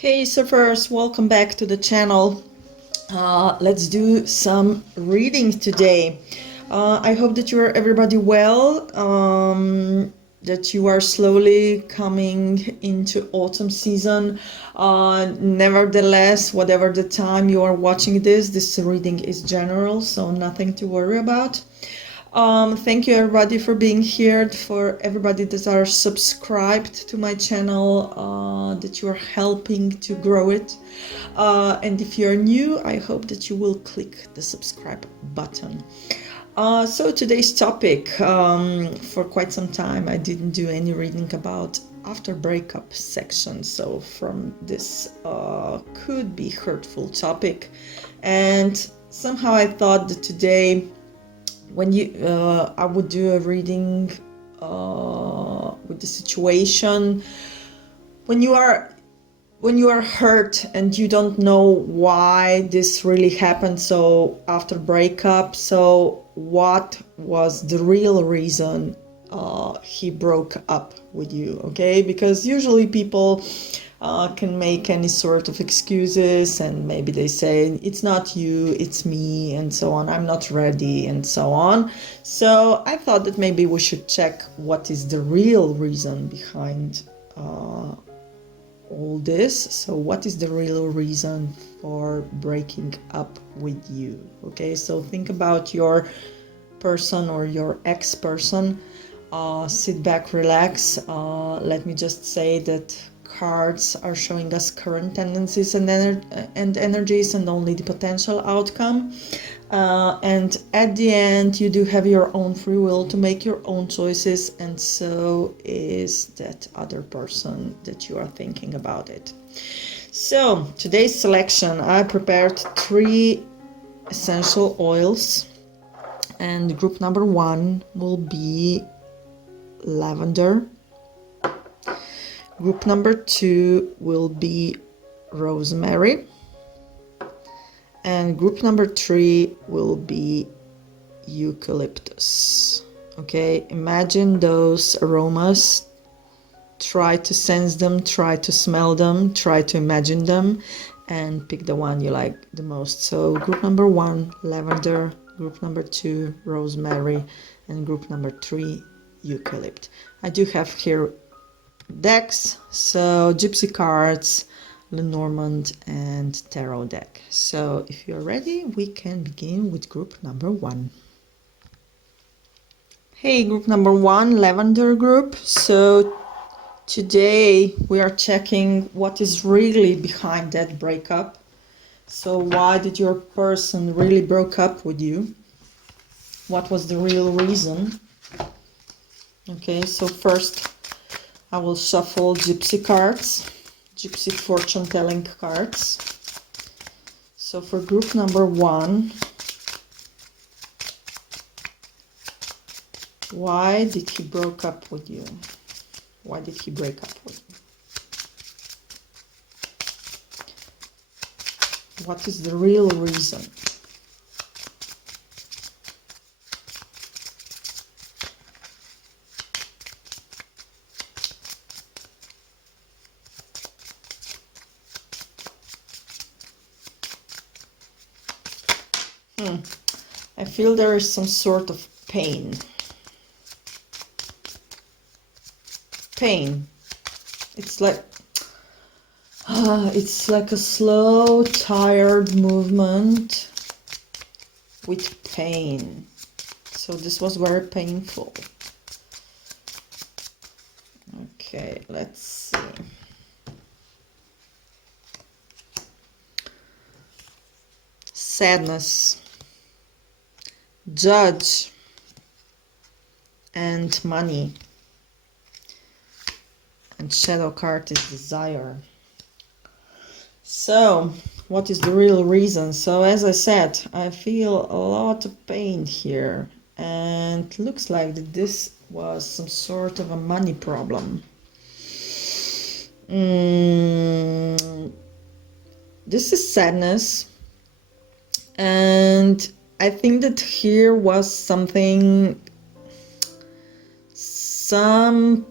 Hey surfers, welcome back to the channel. Let's do some reading today. I hope that you are everybody well, that you are slowly coming into autumn season. Nevertheless, whatever the time you are watching this reading is general, so nothing to worry about. Thank you everybody for being here, for everybody that are subscribed to my channel, that you are helping to grow it. And if you're new, I hope that you will click the subscribe button. So today's topic, for quite some time I didn't do any reading about after breakup section, so from this could be hurtful topic, and somehow I thought that today when I would do a reading with the situation when you are hurt and you don't know why this really happened. So after breakup, so what was the real reason he broke up with you? Okay, because usually people can make any sort of excuses, and maybe they say it's not you, it's me, and so on, I'm not ready, and so on. So I thought that maybe we should check what is the real reason behind all this. So what is the real reason for breaking up with you? Okay, so think about your person or your ex-person. Sit back, relax. Let me just say that cards are showing us current tendencies and energies, and only the potential outcome. And at the end, you do have your own free will to make your own choices, and so is that other person that you are thinking about it. So today's selection, I prepared 3 essential oils, and group number 1 will be lavender. Group number 2 will be rosemary, and group number 3 will be eucalyptus. Okay, imagine those aromas, try to sense them, try to smell them, try to imagine them, and pick the one you like the most. So group number 1 lavender, group number 2 rosemary, and group number 3 eucalypt. I do have here decks, so gypsy cards, lenormand, and tarot deck. So if you're ready, we can begin with group number 1. Hey, group number 1, lavender group. So today we are checking what is really behind that breakup. So why did your person really broke up with you? What was the real reason? Okay, so first I will shuffle gypsy cards, gypsy fortune telling cards. So for group number 1, why did he broke up with you? Why did he break up with you? What is the real reason? I feel there is some sort of pain. It's like a slow, tired movement with pain. So this was very painful. Okay, let's see. Sadness, judge, and money. And shadow card is desire. So what is the real reason? So as I said, I feel a lot of pain here, and looks like that this was some sort of a money problem. This is sadness, and I think that here was some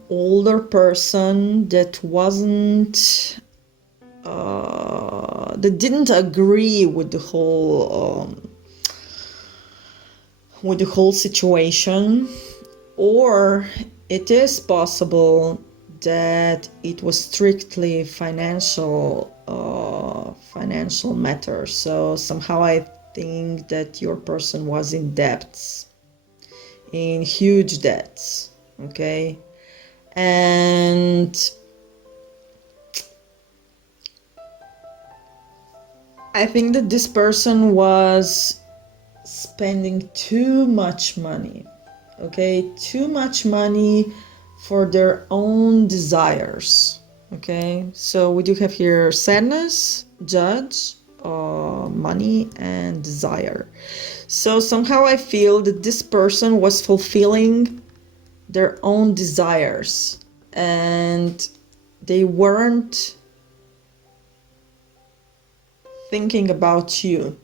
older person that wasn't that didn't agree with the whole situation, or it is possible that it was strictly financial matter. So somehow I think that your person was in debts, in huge debts, okay? And I think that this person was spending too much money, okay? Too much money for their own desires, okay? So we do have here sadness, judge, money, and desire. So somehow I feel that this person was fulfilling their own desires and they weren't thinking about you.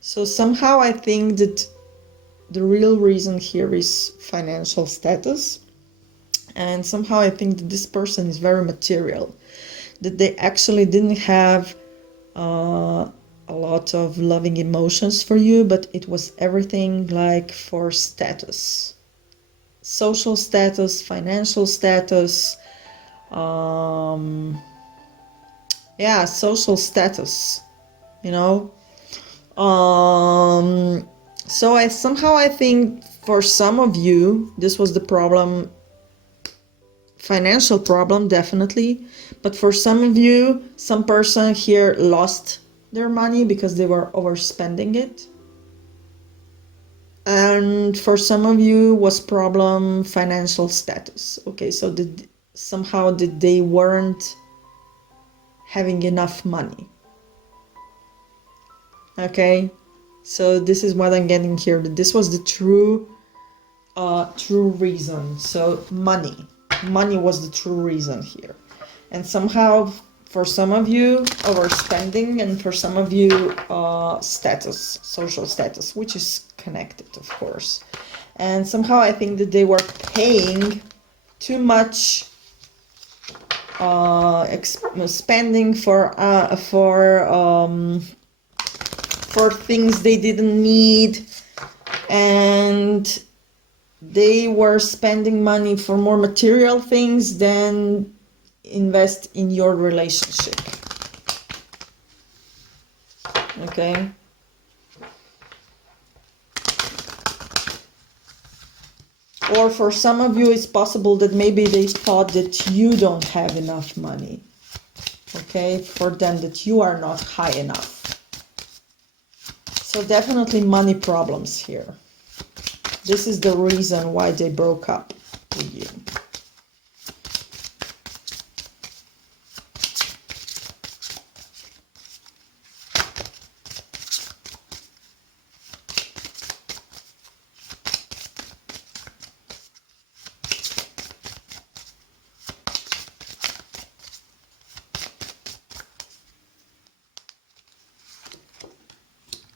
So somehow I think that the real reason here is financial status. And somehow I think that this person is very material, that they actually didn't have a lot of loving emotions for you, but it was everything like for status, social status, financial status, social status, you know. So I think for some of you this was the problem, financial problem, definitely. But for some of you, some person here lost their money because they were overspending it. And for some of you was problem financial status. Okay, so somehow they weren't having enough money. Okay, so this is what I'm getting here, that this was the true reason. So money was the true reason here. And somehow for some of you overspending, and for some of you status, social status, which is connected, of course. And somehow I think that they were paying too much, spending for things they didn't need, and they were spending money for more material things than invest in your relationship. Okay. Or for some of you, it's possible that maybe they thought that you don't have enough money. Okay, for them, that you are not high enough. So definitely money problems here. This is the reason why they broke up with you.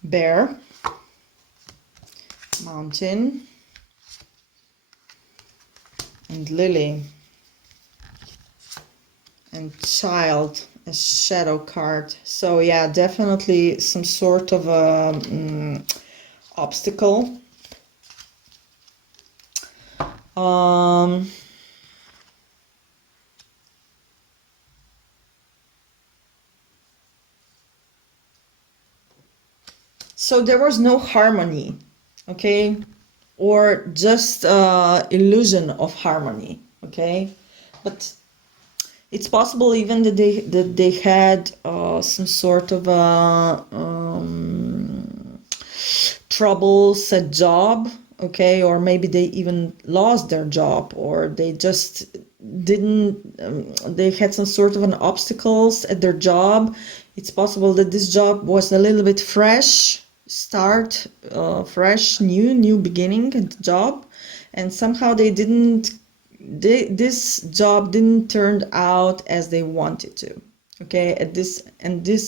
Bear, mountain, and lily, and child, a shadow card. So yeah, definitely some sort of a obstacle. So there was no harmony, okay, or just illusion of harmony, okay. But it's possible even that they had some sort of troubles at job, okay, or maybe they even lost their job, or they just didn't, they had some sort of an obstacles at their job. It's possible that this job was a little bit fresh start, fresh, new beginning at the job, and somehow this job didn't turn out as they wanted to, okay. This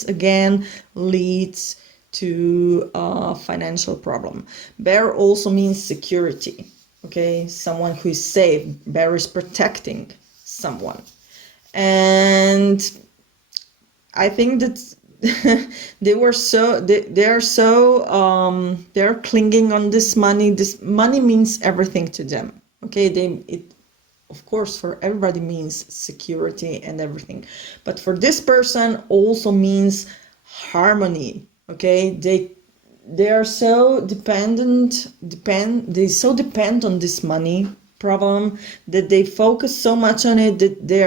again leads to a financial problem. Bear also means security, okay, someone who is safe. Bear is protecting someone, And I think that they're clinging on this money. This money means everything to them. Okay, it of course for everybody means security and everything, but for this person also means harmony. Okay, they are so they so depend on this money problem that they focus so much on it that they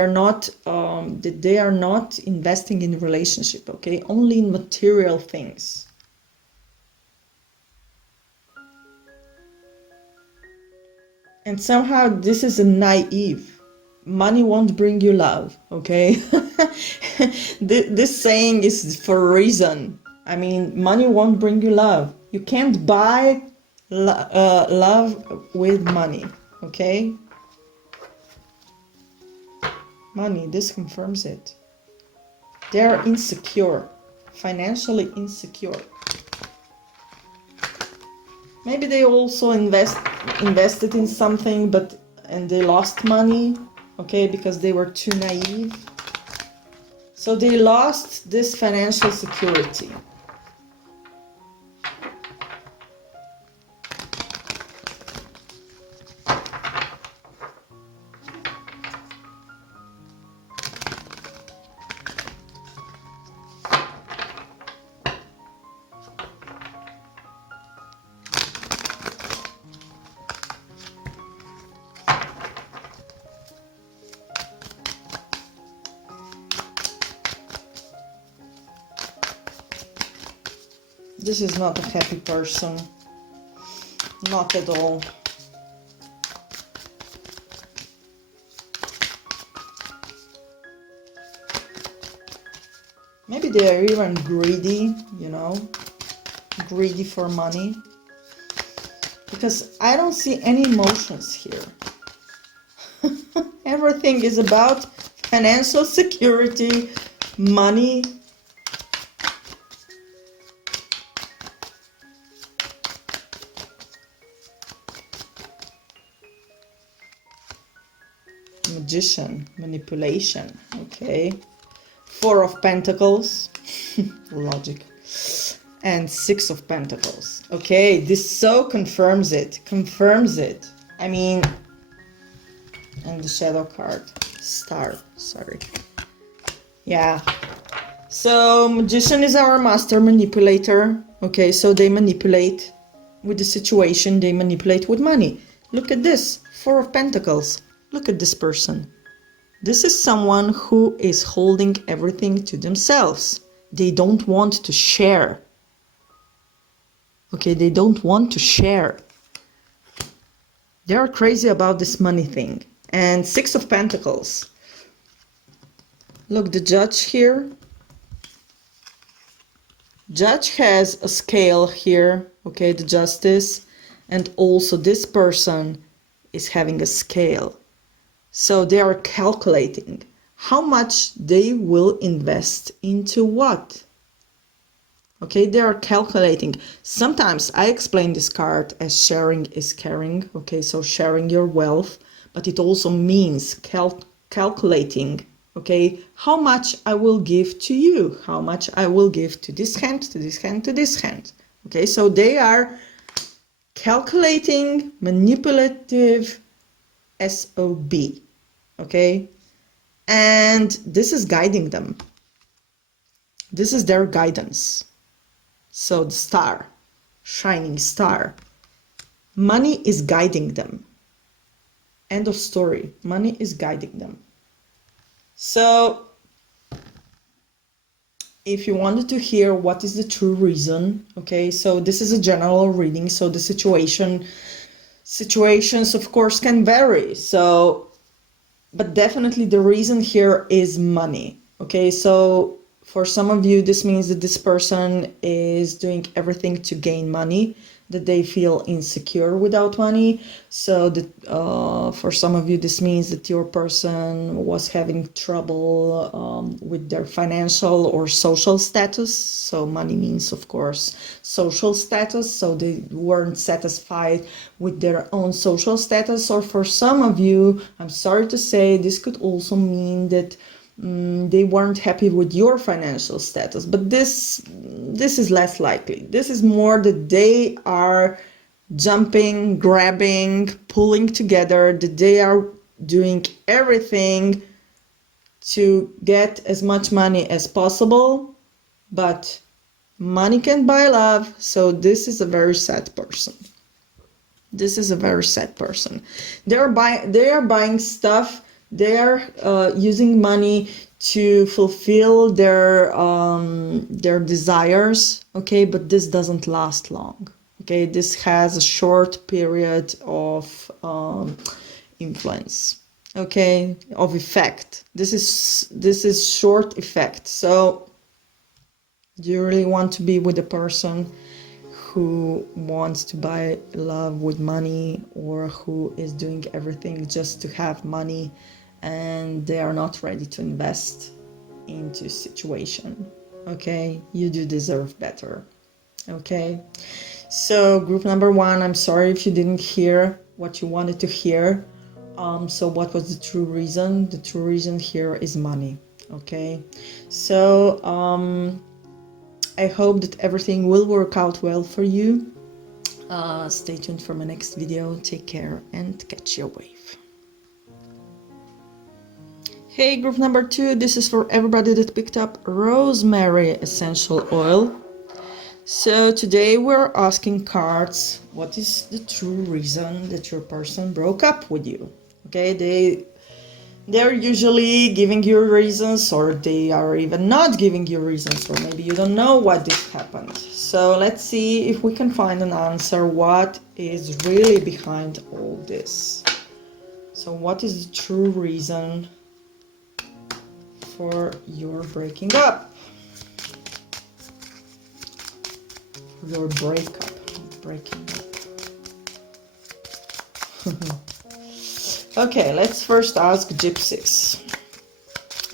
are not investing in relationship, okay, only in material things. And somehow this is a naive. Money won't bring you love, okay? This saying is for a reason. I mean, money won't bring you love. You can't buy love with money, okay? Money, this confirms it. They are insecure, financially insecure. Maybe they also invested in something, and they lost money, okay, because they were too naive. So they lost this financial security. This is not a happy person. Not at all. Maybe they are even greedy, you know, greedy for money. Because I don't see any emotions here. Everything is about financial security, money. Magician, manipulation, okay. Four of Pentacles, logic, and Six of Pentacles, okay. This so confirms it, I mean, and the Shadow card, Star, sorry. Yeah, so Magician is our master manipulator, okay, so they manipulate with the situation, they manipulate with money. Look at this, Four of Pentacles. Look at this person. This is someone who is holding everything to themselves. They don't want to share. Okay, they don't want to share. They are crazy about this money thing. And Six of Pentacles. Look, the Judge here. Judge has a scale here, okay, the Justice. And also this person is having a scale. So they are calculating how much they will invest into what. Okay, they are calculating. Sometimes I explain this card as sharing is caring. Okay, so sharing your wealth, but it also means calculating. Okay, how much I will give to you, how much I will give to this hand, to this hand, to this hand. Okay, so they are calculating, manipulative, SOB, okay? And this is guiding them. This is their guidance. So the star, shining star. Money is guiding them. End of story. Money is guiding them. So if you wanted to hear what is the true reason, okay, so this is a general reading, so the situations of course can vary, so but definitely the reason here is money, okay. So for some of you this means that this person is doing everything to gain money. that they feel insecure without money. So that for some of you, this means that your person was having trouble with their financial or social status. So money means, of course, social status. So they weren't satisfied with their own social status. Or for some of you, I'm sorry to say, this could also mean that they weren't happy with your financial status, but this is less likely. This is more that they are jumping, grabbing, pulling together, that they are doing everything to get as much money as possible, but money can buy love. So this is a very sad person. This is a very sad person. They are buying stuff. They are using money to fulfill their desires. Okay, but this doesn't last long. Okay, this has a short period of influence. Okay, of effect. This is short effect. So, do you really want to be with a person who wants to buy love with money, or who is doing everything just to have money and they are not ready to invest into situation? Okay, you do deserve better. Okay, so group number one, I'm sorry if you didn't hear what you wanted to hear. So what was the true reason? The true reason here is money. Okay, so I hope that everything will work out well for you. Stay tuned for my next video. Take care and catch your wave. Hey, group number two, this is for everybody that picked up Rosemary essential oil. So today we're asking cards, what is the true reason that your person broke up with you? Okay, they're usually giving you reasons, or they are even not giving you reasons, or maybe you don't know why this happened. So let's see if we can find an answer. What is really behind all this? So what is the true reason for your breaking up? Your breaking up. Okay, let's first ask gypsies.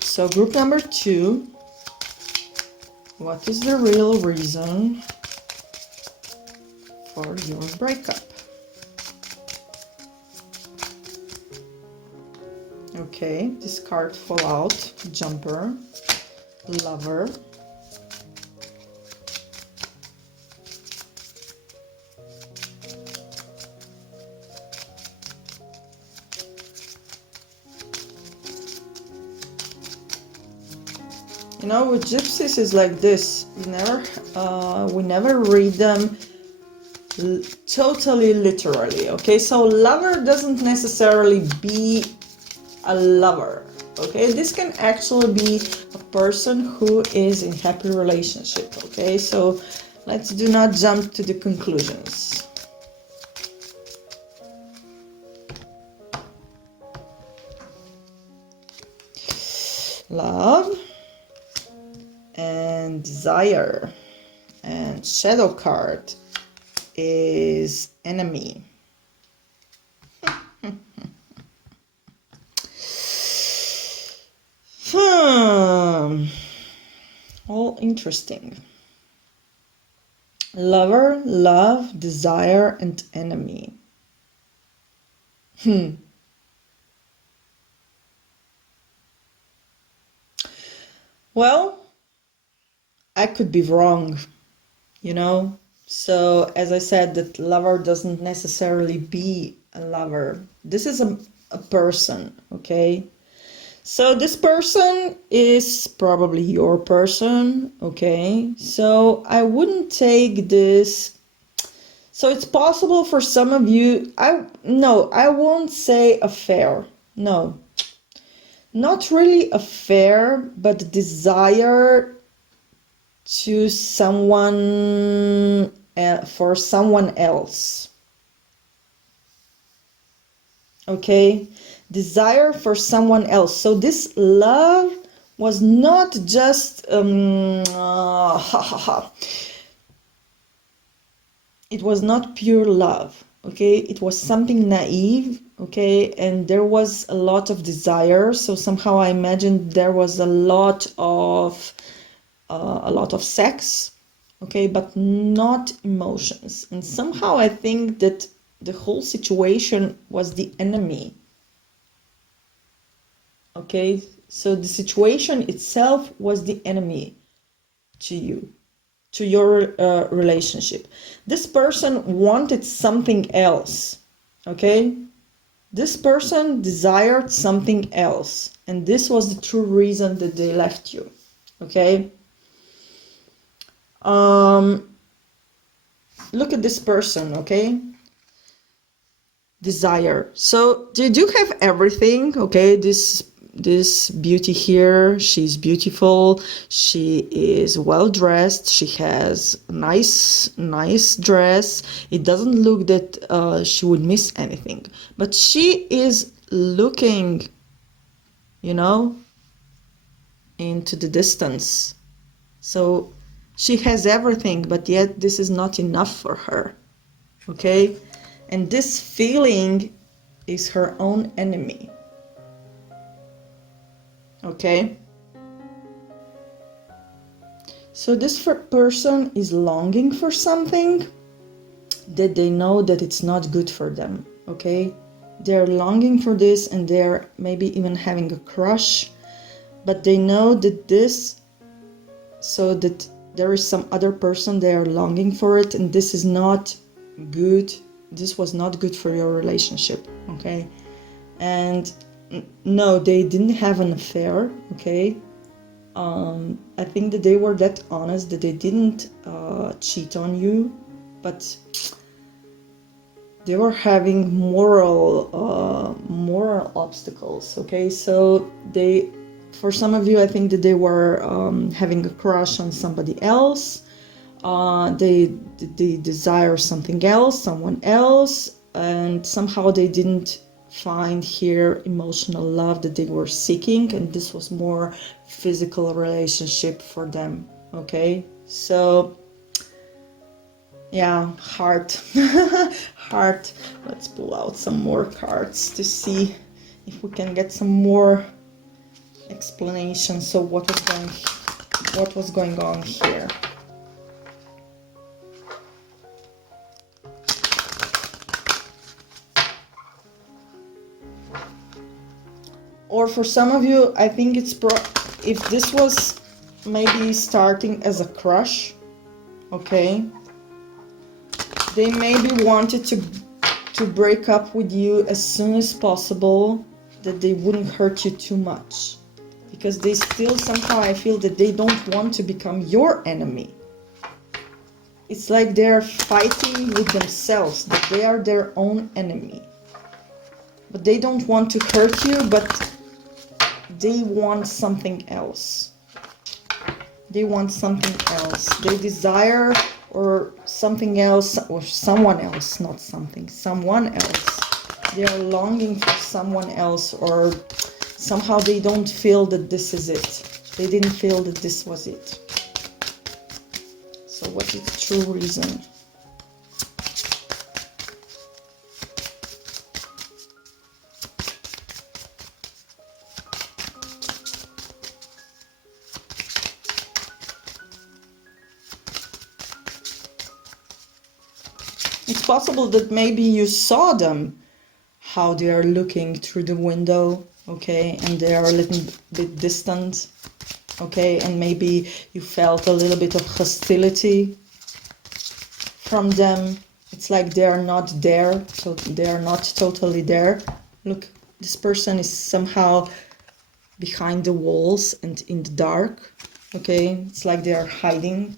So group number two, what is the real reason for your breakup? Okay, this card fall out, jumper, lover, you know, with gypsies is like this. We never read them totally literally. Okay, so lover doesn't necessarily be a lover. Okay, this can actually be a person who is in happy relationship. Okay, so let's do not jump to the conclusions. Love and desire, and shadow card is enemy. All interesting. Lover, love, desire, and enemy. Well, I could be wrong, you know. So as I said, that lover doesn't necessarily be a lover. This is a person, okay? So this person is probably your person, okay? So I wouldn't take this. So it's possible for some of you, I won't say affair. No, not really affair, but desire to someone, for someone else. Okay, desire for someone else. So this love was not just it was not pure love, okay? It was something naive, okay? And there was a lot of desire. So somehow I imagined there was a lot of sex, okay, but not emotions. And somehow I think that the whole situation was the enemy, okay? So the situation itself was the enemy to you, to your relationship. This person wanted something else, okay? This person desired something else, and this was the true reason that they left you, okay? Look at this person, okay? Desire. So they do have everything, okay? This beauty here, she's beautiful, she is well dressed, she has a nice dress. It doesn't look that she would miss anything, but she is looking, you know, into the distance. So she has everything, but yet this is not enough for her, okay? And this feeling is her own enemy, okay? So this person is longing for something that they know that it's not good for them, okay? They're longing for this, and they're maybe even having a crush, but they know that this, so that there is some other person, they are longing for it, and this is not good. This was not good for your relationship, okay? And no, they didn't have an affair, okay? I think that they were that honest that they didn't cheat on you, but they were having moral obstacles, okay? So they, for some of you, I think that they were having a crush on somebody else. They desire something else, someone else, and somehow they didn't find here emotional love that they were seeking, and this was more physical relationship for them, okay? So yeah, heart. Heart. Let's pull out some more cards to see if we can get some more explanation. So what was going on here? Or for some of you, I think it's if this was maybe starting as a crush, okay? They maybe wanted to break up with you as soon as possible, that they wouldn't hurt you too much. Because they still somehow, I feel that they don't want to become your enemy. It's like they're fighting with themselves, that they are their own enemy. But they don't want to hurt you, but they want something else. They want something else. They desire or something else, or someone else, not something, someone else. They are longing for someone else, or somehow they don't feel that this is it. They didn't feel that this was it. So what is the true reason? It's possible that maybe you saw them, how they are looking through the window, okay, and they are a little bit distant, okay, and maybe you felt a little bit of hostility from them. It's like they are not there, so they are not totally there. Look, this person is somehow behind the walls and in the dark, okay, it's like they are hiding,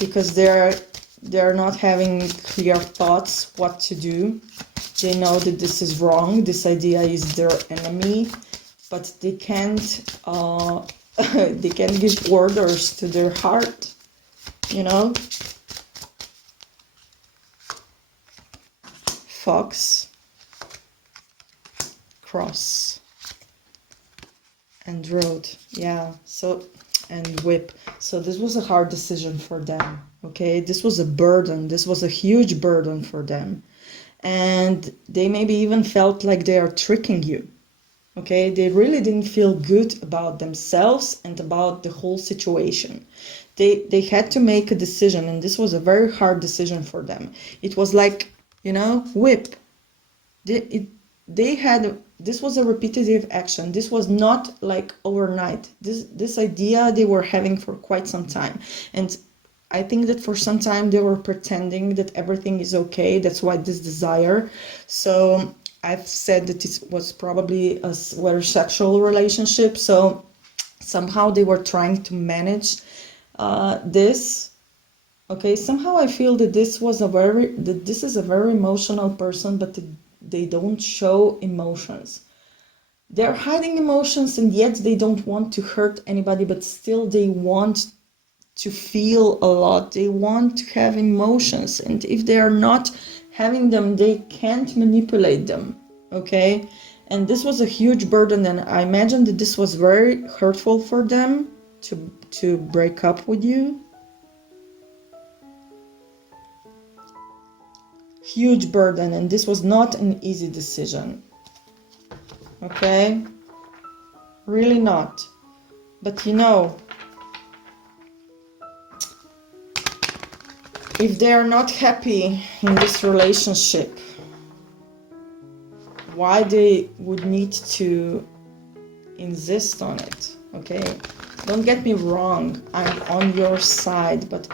because they're not having clear thoughts what to do. They know that this is wrong, this idea is their enemy, but they can't they can't give orders to their heart, you know. Fox, cross, and road. Yeah, so and whip. So this was a hard decision for them. Okay, this was a burden. This was a huge burden for them. And they maybe even felt like they are tricking you. Okay, they really didn't feel good about themselves and about the whole situation. They had to make a decision, and this was a very hard decision for them. It was like, you know, whip. They had, this was a repetitive action. This was not like overnight. This idea they were having for quite some time. And I think that for some time they were pretending that everything is okay. That's why this desire. So I've said that it was probably a very sexual relationship. So somehow they were trying to manage this. Okay, somehow I feel that this is a very emotional person, but they don't show emotions. They're hiding emotions, and yet they don't want to hurt anybody, but still they want to feel a lot. They want to have emotions, and if they are not having them, they can't manipulate them. Okay, and this was a huge burden, and I imagine that this was very hurtful for them to break up with you. Huge burden, and this was not an easy decision. Okay, really not. But you know, if they are not happy in this relationship, why they would need to insist on it? Okay, don't get me wrong, I'm on your side, but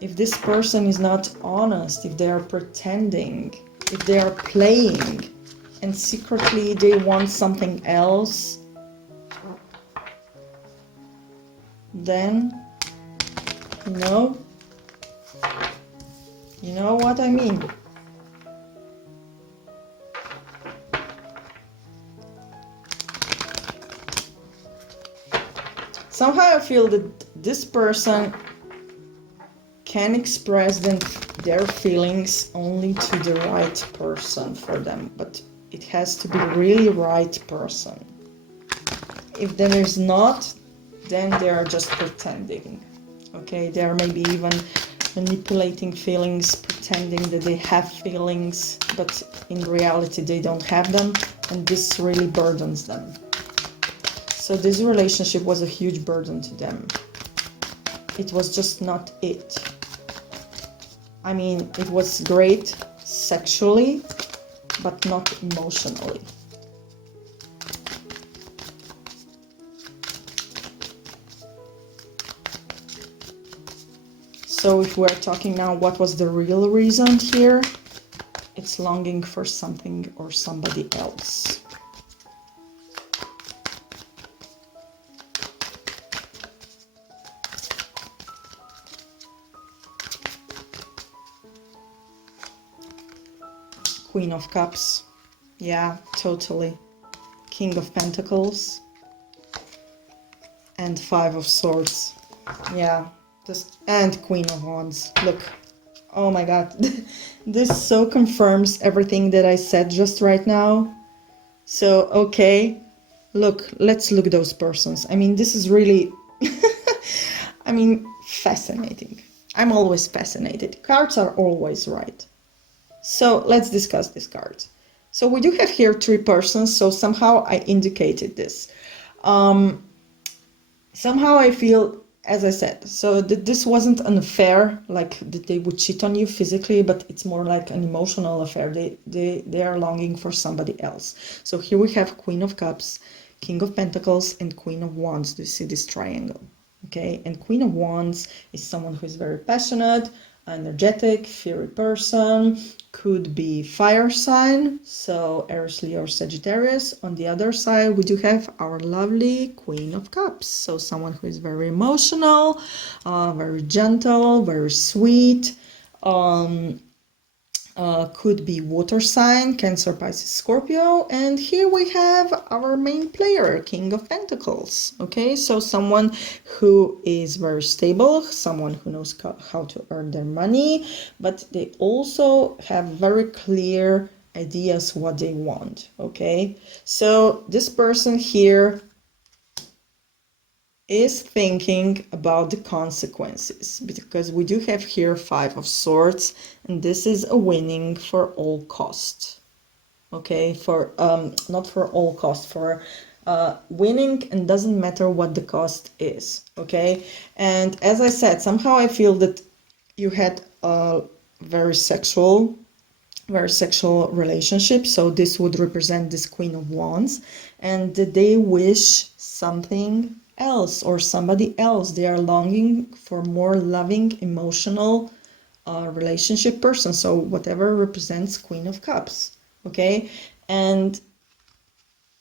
if this person is not honest, if they are pretending, if they are playing, and secretly they want something else, then, you know what I mean. Somehow I feel that this person can express their feelings only to the right person for them, but it has to be really right person. If there is not, then they are just pretending. Okay, they are maybe even manipulating feelings, pretending that they have feelings, but in reality they don't have them, and this really burdens them. So this relationship was a huge burden to them. It was just not it. I mean, it was great sexually, but not emotionally. So if we're talking now, what was the real reason here? It's longing for something or somebody else. Queen of Cups. Yeah, totally. King of Pentacles. And Five of Swords. Yeah. And Queen of Wands. Look. Oh my god. This so confirms everything that I said just right now. So, okay. Look, let's look at those persons. I mean, this is really... I mean, fascinating. I'm always fascinated. Cards are always right. So let's discuss these cards. So we do have here three persons, so somehow I indicated this. Somehow I feel, as I said, so that this wasn't an affair, like that they would cheat on you physically, but it's more like an emotional affair. They are longing for somebody else. So here we have Queen of Cups, King of Pentacles, and Queen of Wands. Do you see this triangle? Okay, and Queen of Wands is someone who is very passionate, energetic, fiery person, could be fire sign, so Aries, Leo, or Sagittarius. On the other side, we do have our lovely Queen of Cups, so someone who is very emotional, very gentle, very sweet, could be water sign, Cancer, Pisces, Scorpio. And here we have our main player, King of Pentacles. Okay, so someone who is very stable, someone who knows how to earn their money, but they also have very clear ideas what they want. Okay, so this person here is thinking about the consequences, because we do have here Five of Swords, and this is a winning for all cost. Okay, for not for all cost, for winning, and doesn't matter what the cost is. Okay, and as I said, somehow I feel that you had a very sexual relationship, so this would represent this Queen of Wands, and they wish something else or somebody else. They are longing for more loving, emotional relationship person, so whatever represents Queen of Cups. Okay, and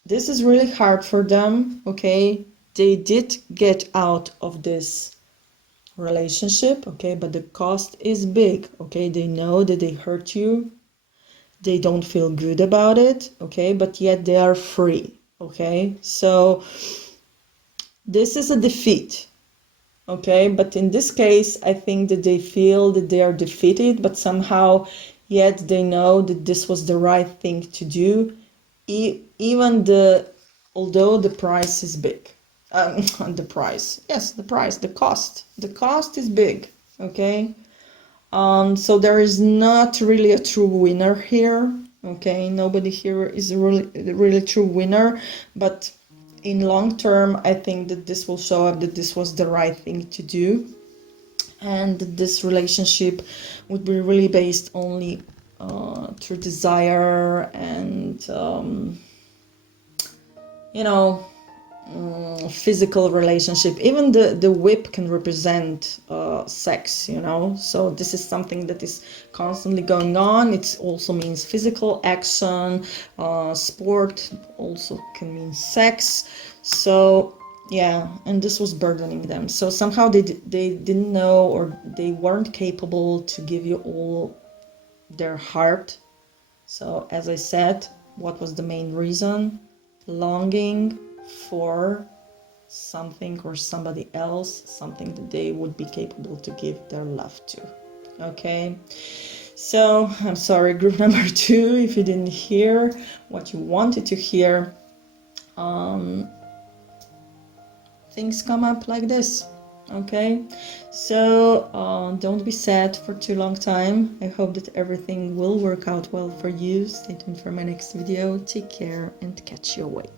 this is really hard for them. Okay, they did get out of this relationship, okay, but the cost is big. Okay, they know that they hurt you, they don't feel good about it, okay, but yet they are free. Okay, so this is a defeat. Okay, but in this case I think that they feel that they are defeated, but somehow yet they know that this was the right thing to do, even although the price is big. The price, yes, the cost is big. Okay, so there is not really a true winner here. Okay, nobody here is a really true winner, but in long term I think that this will show up that this was the right thing to do, and that this relationship would be really based only through desire and you know, physical relationship. Even the whip can represent sex, you know, so this is something that is constantly going on. It also means physical action. Sport also can mean sex. So yeah, and this was burdening them, so somehow they didn't know, or they weren't capable to give you all their heart. So as I said, what was the main reason? Longing for something or somebody else, something that they would be capable to give their love to. Okay, so I'm sorry, group number 2, if you didn't hear what you wanted to hear. Things come up like this. Okay, so don't be sad for too long time. I hope that everything will work out well for you. Stay tuned for my next video. Take care and catch your wave.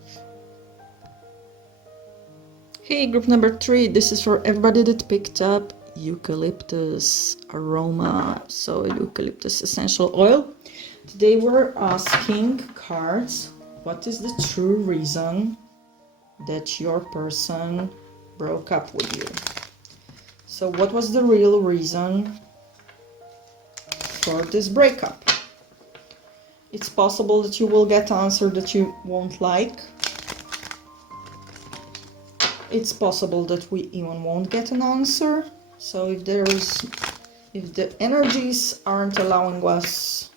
Hey, group number 3, this is for everybody that picked up eucalyptus aroma, so eucalyptus essential oil. Today we're asking cards, what is the true reason that your person broke up with you? So what was the real reason for this breakup? It's possible that you will get an answer that you won't like. It's possible that we even won't get an answer. So if the energies aren't allowing us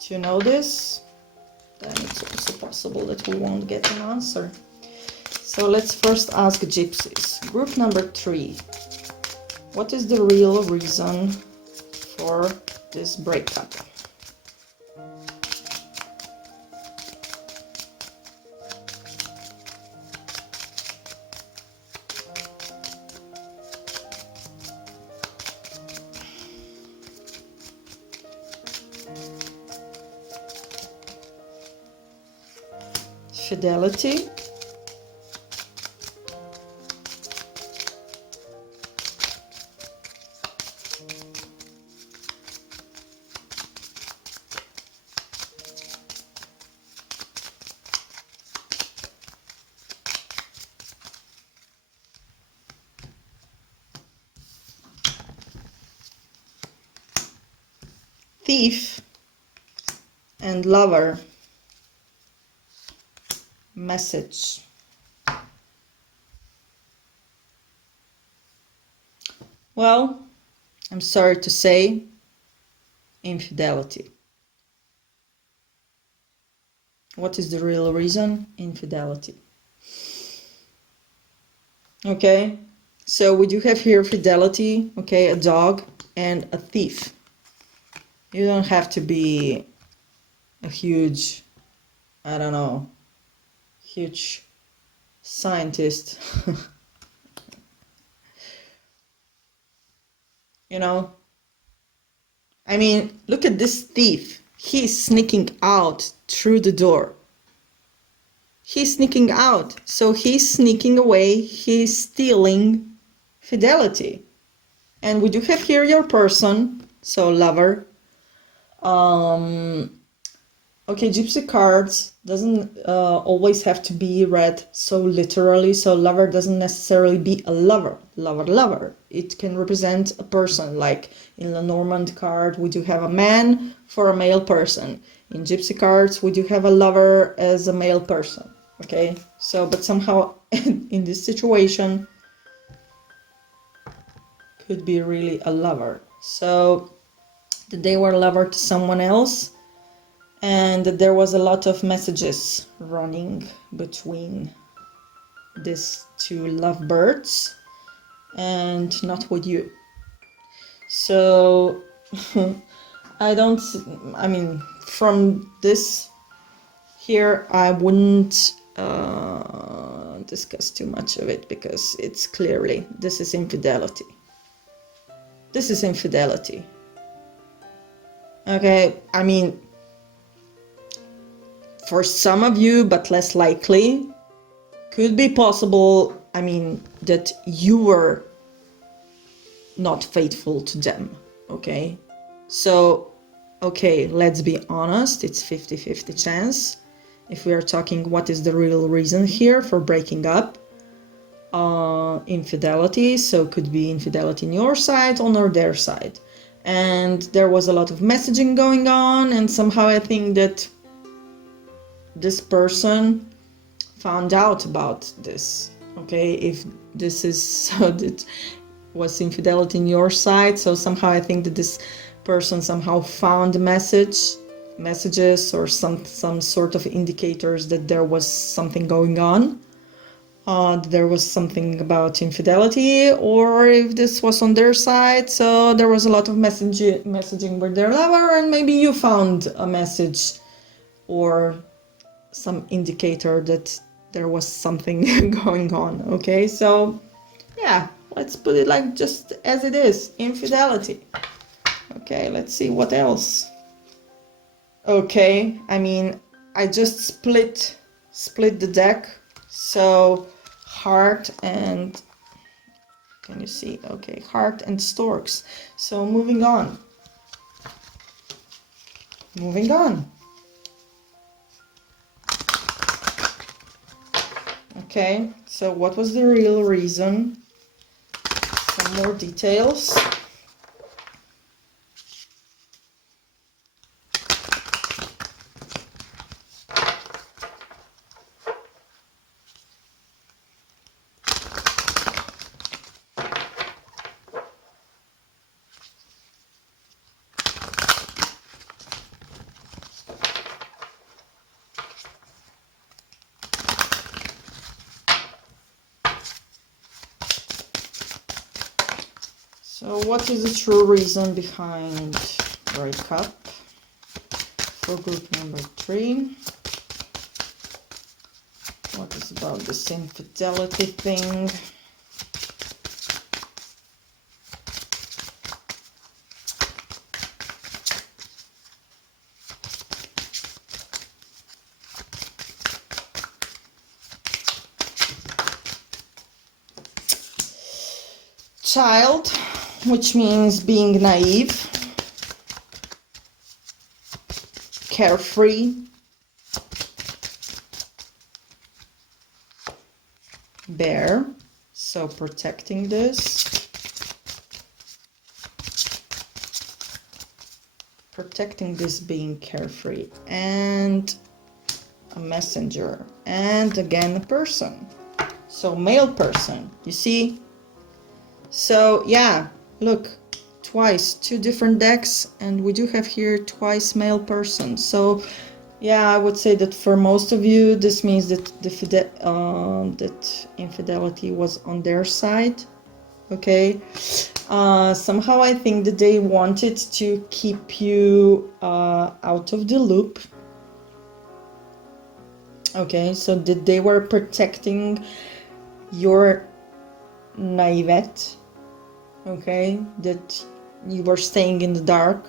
to know this, then it's also possible that we won't get an answer. So let's first ask gypsies. Group number 3. What is the real reason for this breakup? Fidelity. Thief and lover. Message. Well, I'm sorry to say, infidelity. What is the real reason? Infidelity. Okay, so we do have here fidelity, okay, a dog and a thief. You don't have to be a huge, I don't know, huge scientist you know. I mean, look at this thief. He's sneaking out through the door. He's sneaking out. So he's sneaking away. He's stealing fidelity. And we do have here your person, so lover. Okay, gypsy cards doesn't always have to be read so literally. So lover doesn't necessarily be a lover. It can represent a person. Like in lenormand card, we do have a man for a male person. In gypsy cards, we do have a lover as a male person. Okay, so but somehow in this situation could be really a lover. So that they were a lover to someone else, and that there was a lot of messages running between these two lovebirds and not with you. So I mean, from this here, I wouldn't discuss too much of it, because it's clearly, this is infidelity. This is infidelity. Okay, I mean, for some of you, but less likely, could be possible, I mean, that you were not faithful to them, okay? So, okay, let's be honest, it's 50-50 chance. If we are talking what is the real reason here for breaking up, infidelity, so could be infidelity on your side or their side. And there was a lot of messaging going on, and somehow I think that this person found out about this, okay? If this is so that was infidelity in your side, so somehow I think that this person somehow found the messages or some sort of indicators that there was something going on, there was something about infidelity, or if this was on their side, so there was a lot of messaging with their lover, and maybe you found a message or some indicator that there was something going on, okay? So yeah, let's put it like just as it is, infidelity. Okay, let's see what else. Okay, I mean, I just split the deck, so heart and, can you see? Okay, heart and storks. So moving on. Okay, so what was the real reason? Some more details. So what is the true reason behind breakup for group number 3? What is about this infidelity thing? Child, which means being naive, carefree, bear, so protecting this, being carefree, and a messenger, and again a person, so male person, you see. So yeah, look, twice, 2 different decks, and we do have here twice male person. So yeah, I would say that for most of you, this means that that infidelity was on their side. Okay, somehow I think that they wanted to keep you out of the loop. Okay, so that they were protecting your naivete, okay, that you were staying in the dark.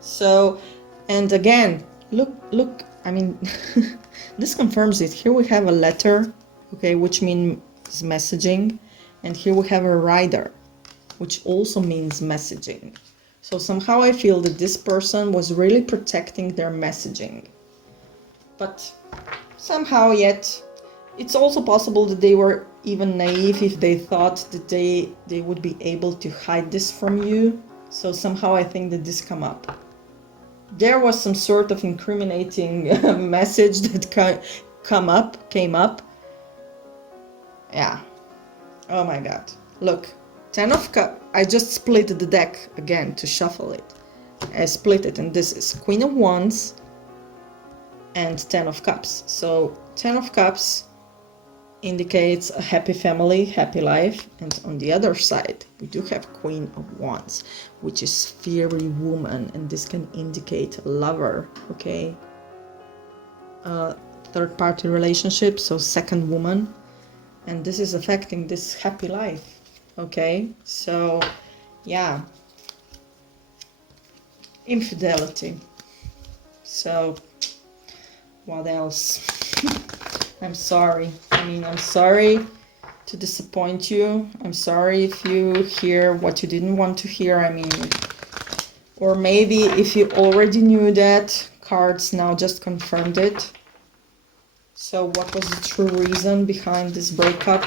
So, and again, look, I mean, this confirms it. Here we have a letter, okay, which means messaging, and here we have a rider, which also means messaging. So somehow I feel that this person was really protecting their messaging. But somehow yet, it's also possible that they were even naive if they thought that they would be able to hide this from you. So somehow I think that this come up. There was some sort of incriminating message that came up. Yeah. Oh my god. Look. 10 of Cups. I just split the deck again to shuffle it. I split it, and this is Queen of Wands and 10 of Cups. So 10 of Cups indicates a happy family, happy life, and on the other side we do have Queen of Wands, which is fiery woman, and this can indicate a lover, okay, third party relationship, so second woman, and this is affecting this happy life, okay. So yeah, infidelity. So what else? I'm sorry. I mean, I'm sorry to disappoint you. I'm sorry if you hear what you didn't want to hear. I mean, or maybe if you already knew that, cards now just confirmed it. So what was the true reason behind this breakup?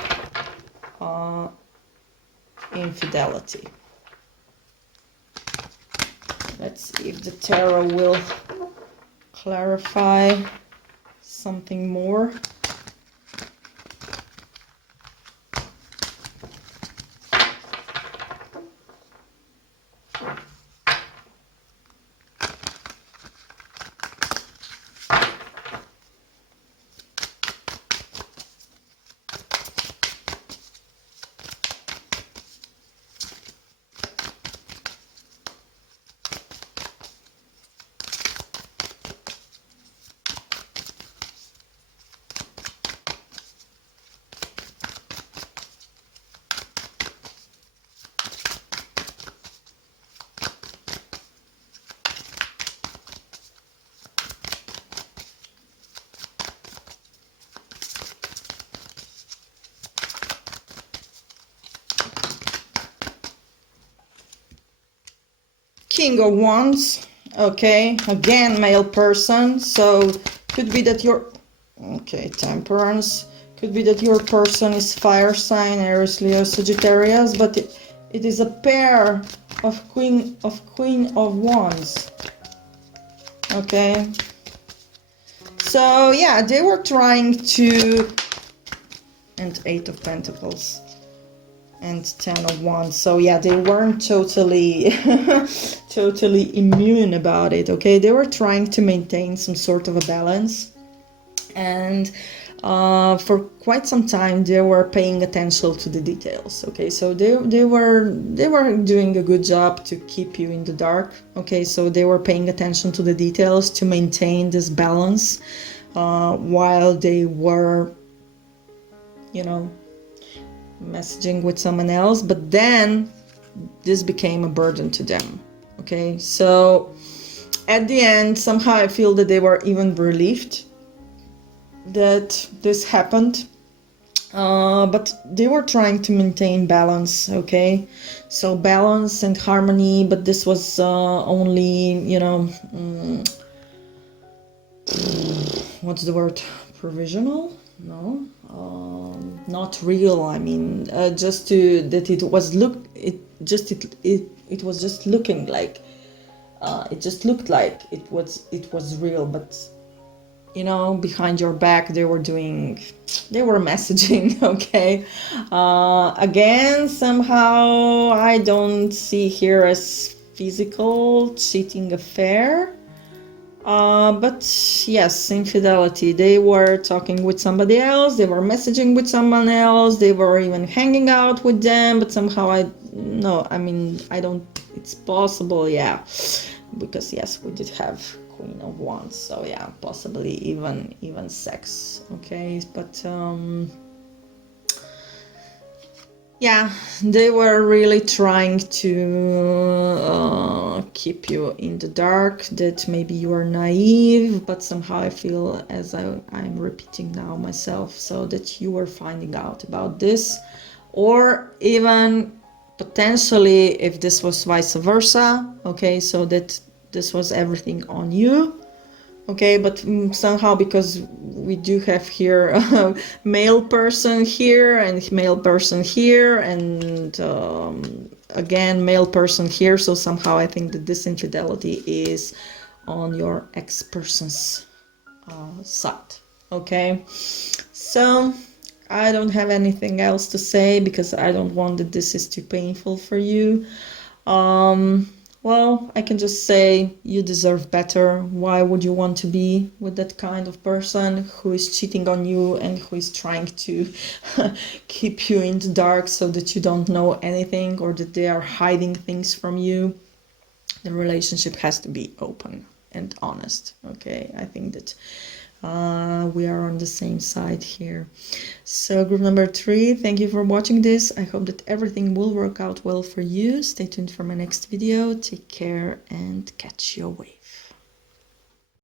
Infidelity. Let's see if the tarot will clarify something more. King of Wands, okay, again male person, so could be that your, okay, Temperance, could be that your person is fire sign, Aries, Leo, Sagittarius, but it is a pair of Queen of Wands, okay. So yeah, they were trying to, and 8 of Pentacles. And 10 of Wands. So yeah, they weren't totally totally immune about it, okay. They were trying to maintain some sort of a balance, and for quite some time they were paying attention to the details, okay. So they were doing a good job to keep you in the dark, okay. So they were paying attention to the details to maintain this balance while they were, you know, messaging with someone else, but then this became a burden to them, okay. So at the end, somehow I feel that they were even relieved that this happened, but they were trying to maintain balance, okay. So balance and harmony, but this was only, you know, what's the word, provisional, no, not real. I mean, just to that it was it was just looking like, it just looked like it was real, but you know, behind your back they were messaging, okay. Again, somehow I don't see here as physical cheating affair. But yes, infidelity. They were talking with somebody else, they were messaging with someone else, they were even hanging out with them, but somehow I don't, it's possible, yeah, because yes, we did have Queen of Wands, so yeah, possibly even sex, okay. But Yeah, they were really trying to keep you in the dark, that maybe you are naive, but somehow I feel, as I'm repeating now myself, so that you were finding out about this, or even potentially if this was vice versa, okay, so that this was everything on you. Okay, but somehow, because we do have here a male person here and male person here, and again male person here, so somehow I think that this infidelity is on your ex-person's side. Okay, so I don't have anything else to say because I don't want that this is too painful for you. Well, I can just say you deserve better. Why would you want to be with that kind of person who is cheating on you and who is trying to keep you in the dark so that you don't know anything, or that they are hiding things from you? The relationship has to be open and honest. Okay, I think that we are on the same side here. So group number 3, thank you for watching this. I hope that everything will work out well for you. Stay tuned for my next video. Take care and catch your wave.